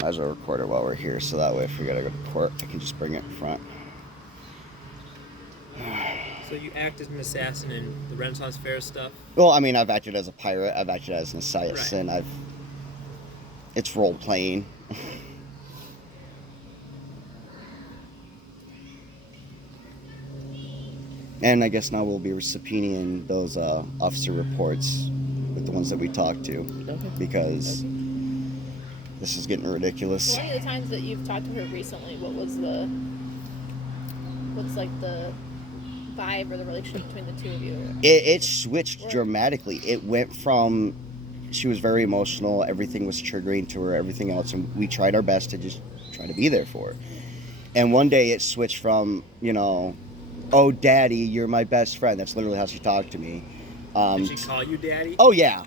Might as well record it while we're here, so that way if we gotta go to court, I can just bring it in front. So you act as an assassin in the Renaissance Fair stuff? Well, I mean, I've acted as a pirate, I've acted as an assassin, Right. It's role playing. And I guess now we'll be subpoenaing those officer reports with the ones that we talked to, because this is getting ridiculous. One of the times that you've talked to her recently, what's like the vibe or the relationship between the two of you? It switched dramatically. It went from she was very emotional, everything was triggering to her, everything else, and we tried our best to just try to be there for her. And one day it switched from, oh, daddy, you're my best friend. That's literally how she talked to me. Did she call you daddy? Oh yeah.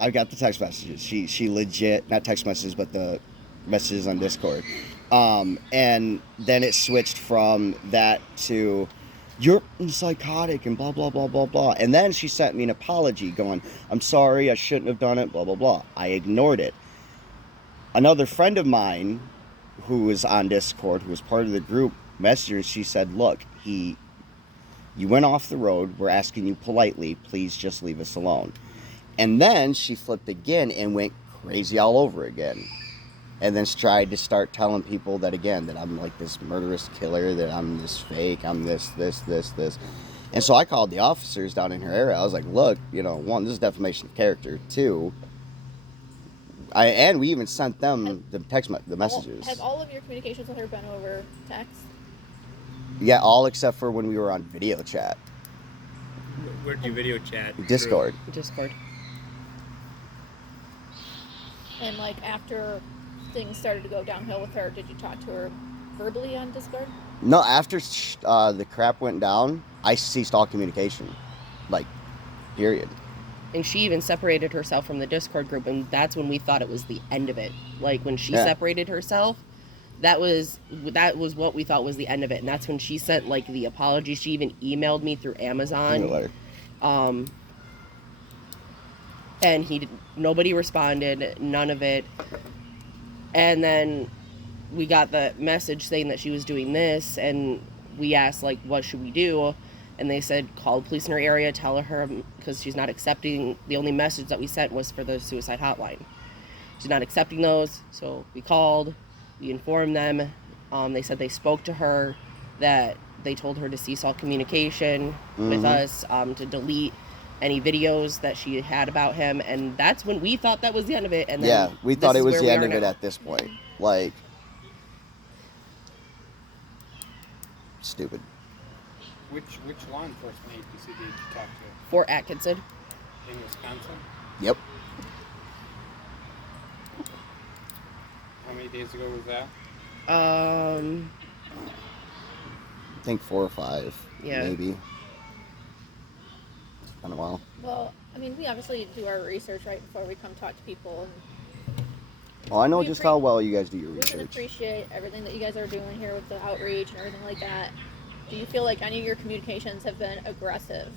I've got the text messages. She legit, not text messages, but the messages on Discord. And then it switched from that to, you're psychotic and blah, blah, blah, blah, blah. And then she sent me an apology going, I'm sorry, I shouldn't have done it, blah, blah, blah. I ignored it. Another friend of mine who was on Discord, who was part of the group, messaged her. She said, look, you went off the road. We're asking you politely, please just leave us alone. And then she flipped again and went crazy all over again. And then tried to start telling people that again, that I'm like this murderous killer, that I'm this fake, I'm this. And so I called the officers down in her area. I was like, look, one, this is defamation of character. Two, and we even sent them the messages. Have all of your communications with her been over text? Yeah, all except for when we were on video chat. Where did you video chat? Discord. And like after things started to go downhill with her, did you talk to her verbally on Discord? No, after the crap went down, I ceased all communication. Like, period. And she even separated herself from the Discord group, and that's when we thought it was the end of it. Like, when she separated herself, that was what we thought was the end of it. And that's when she sent, like, the apology. She even emailed me through Amazon. And nobody responded, none of it. And then we got the message saying that she was doing this, and we asked, like, what should we do? And they said, call the police in her area, tell her, because she's not accepting. The only message that we sent was for the suicide hotline. She's not accepting those, so we called, we informed them. They said they spoke to her, that they told her to cease all communication with us, to delete any videos that she had about him, and that's when we thought that was the end of it. And then we thought it was the end of it at this point. Like, stupid. Which law enforcement agency did you talk to? Fort Atkinson. In Wisconsin? Yep. How many days ago was that? I think 4 or 5. Yeah. Maybe. It's been a while. Well, I mean, we obviously do our research right before we come talk to people. Well, I know just how well you guys do your We can research. appreciate everything that you guys are doing here with the outreach and everything like that. Do you feel like any of your communications have been aggressive?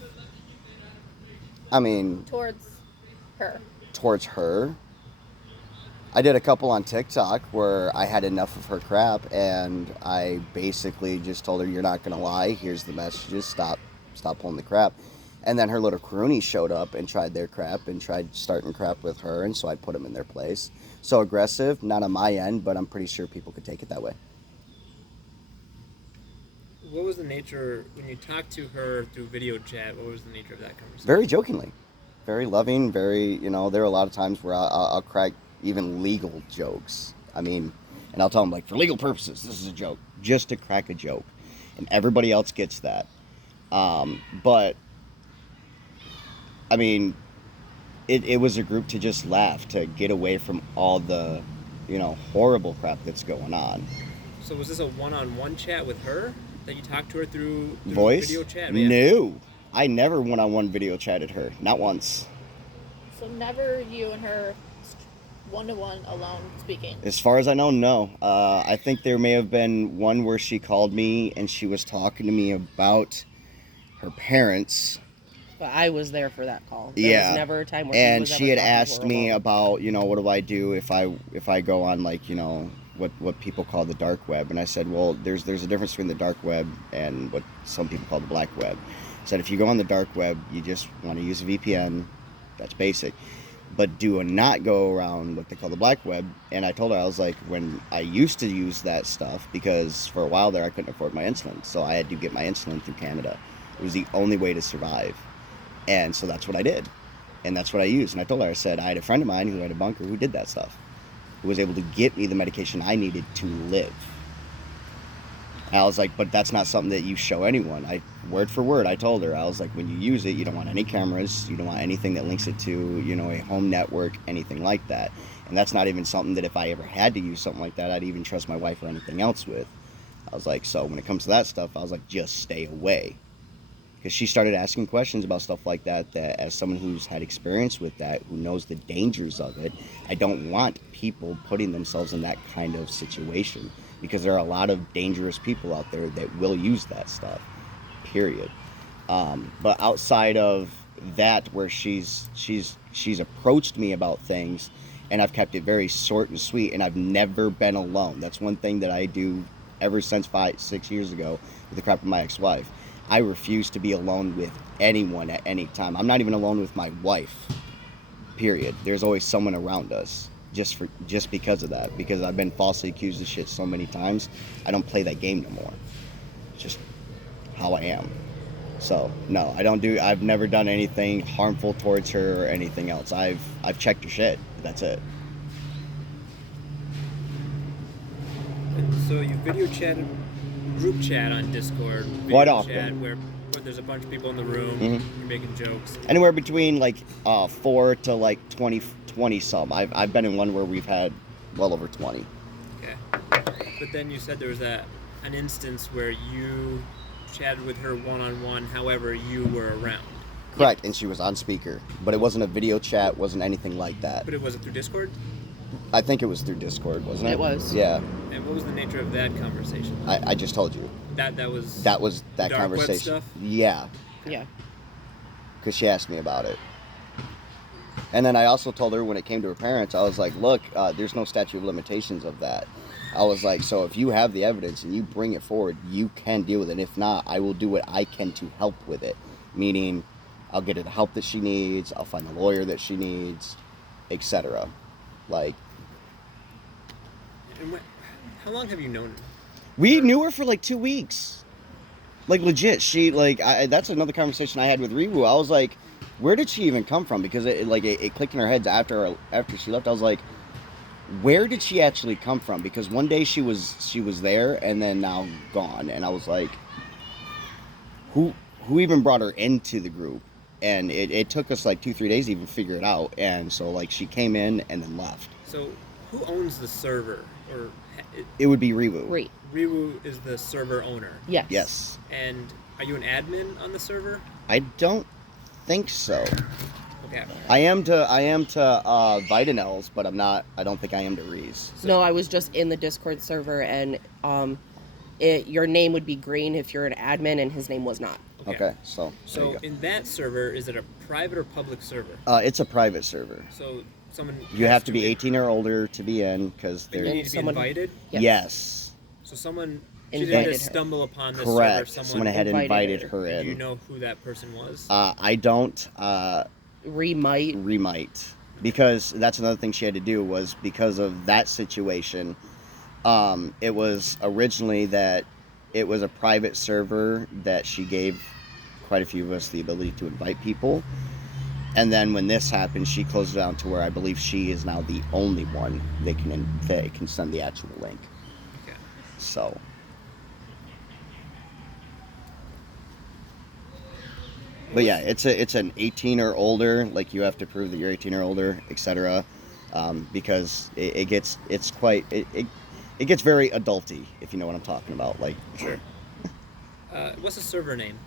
I mean, towards her? Towards her? I did a couple on TikTok where I had enough of her crap, and I basically just told her, you're not going to lie, here's the messages, stop pulling the crap. And then her little croonies showed up and tried their crap and tried starting crap with her, and so I put them in their place. So aggressive, not on my end, but I'm pretty sure people could take it that way. What was the nature, when you talked to her through video chat, what was the nature of that conversation? Very jokingly. Very loving, very, there are a lot of times where I'll crack even legal jokes. I mean, and I'll tell them, like, for legal purposes, this is a joke. Just to crack a joke. And everybody else gets that. But, I mean, it was a group to just laugh, to get away from all the, horrible crap that's going on. So was this a one-on-one chat with her that you talked to her through Voice? video chat? No. I never one-on-one video chatted her. Not once. So never you and her one-to-one alone speaking? As far as I know, no. I think there may have been one where she called me and she was talking to me about her parents But I was there for that call. There Yeah. was never a time where he And was she ever had talking to asked her me alone. about, what do I do if I go on, like, what people call the dark web. And I said, well, there's a difference between the dark web and what some people call the black web. I said, if you go on the dark web, you just want to use a VPN. That's basic. But do not go around what they call the black web. And I told her, I was like, when I used to use that stuff, because for a while there I couldn't afford my insulin, so I had to get my insulin through Canada. It was the only way to survive. And so that's what I did. And that's what I used. And I told her, I said, I had a friend of mine who had a bunker who did that stuff, who was able to get me the medication I needed to live. And I was like, but that's not something that you show anyone. Word for word, I told her, I was like, when you use it, you don't want any cameras, you don't want anything that links it to, a home network, anything like that. And that's not even something that if I ever had to use something like that, I'd even trust my wife or anything else with. I was like, so when it comes to that stuff, I was like, just stay away. Because she started asking questions about stuff like that, that as someone who's had experience with that, who knows the dangers of it, I don't want people putting themselves in that kind of situation, because there are a lot of dangerous people out there that will use that stuff, period. But outside of that, where she's approached me about things, and I've kept it very short and sweet, and I've never been alone. That's one thing that I do ever since 5-6 years ago with the crap of my ex-wife. I refuse to be alone with anyone at any time. I'm not even alone with my wife, period. There's always someone around us, just because of that. Because I've been falsely accused of shit so many times, I don't play that game no more. It's just how I am. So, no, I've never done anything harmful towards her or anything else. I've checked her shit. That's it. And so you video chatted, group chat on Discord. Video Quite often. Chat where there's a bunch of people in the room. Mhm. You're making jokes. Anywhere between 4 to 20 some. I've been in one where we've had well over 20. Okay. But then you said there was an instance where you chatted with her one-on-one. However, you were around. Correct, and she was on speaker, but it wasn't a video chat, wasn't anything like that. But it wasn't through Discord. I think it was through Discord, wasn't it? It was. Yeah, And what was the nature of that conversation? I just told you. That was That was that dark web conversation. stuff? Yeah, Yeah. because she asked me about it. And then I also told her when it came to her parents, I was like, look, there's no statute of limitations of that. I was like, so if you have the evidence and you bring it forward, you can deal with it. If not, I will do what I can to help with it. Meaning, I'll get her the help that she needs, I'll find the lawyer that she needs, etc. Like, And how long have you known her? we knew her for 2 weeks. Like, legit. She, that's another conversation I had with Rebu. I was like, where did she even come from? Because it clicked in our heads after she left. I was like, where did she actually come from? Because one day she was there and then now gone. And I was like, who even brought her into the group? And it took us 2-3 days to even figure it out. And so she came in and then left. So who owns the server? Or It would be Rebu. Great. Riwu is the server owner. Yes. Yes. And are you an admin on the server? I don't think so. Okay. I am to Vitanels, but I'm not. I don't think I am to Reese. So, No, I was just in the Discord server, and your name would be green if you're an admin, and his name was not. Okay, so there So you go. in that server, is it a private or public server? It's a private server. So someone You has have to be 18 or older to be in, because You they're need to be someone- invited. Yes. yes, So someone she Invited didn't her. just stumble upon this correct. server. Someone had invited invited her. her Do you in. know who that person was? I don't. Might. Remight, because that's another thing she had to do was because of that situation. It was originally that it was a private server that she gave quite a few of us the ability to invite people. And then when this happened, she closed it down to where I believe she is now the only one that can send the actual link. Okay. So, but yeah, it's an 18 or older. You have to prove that you're 18 or older, etc. Because it gets very adulty, if you know what I'm talking about. Sure. What's the server name?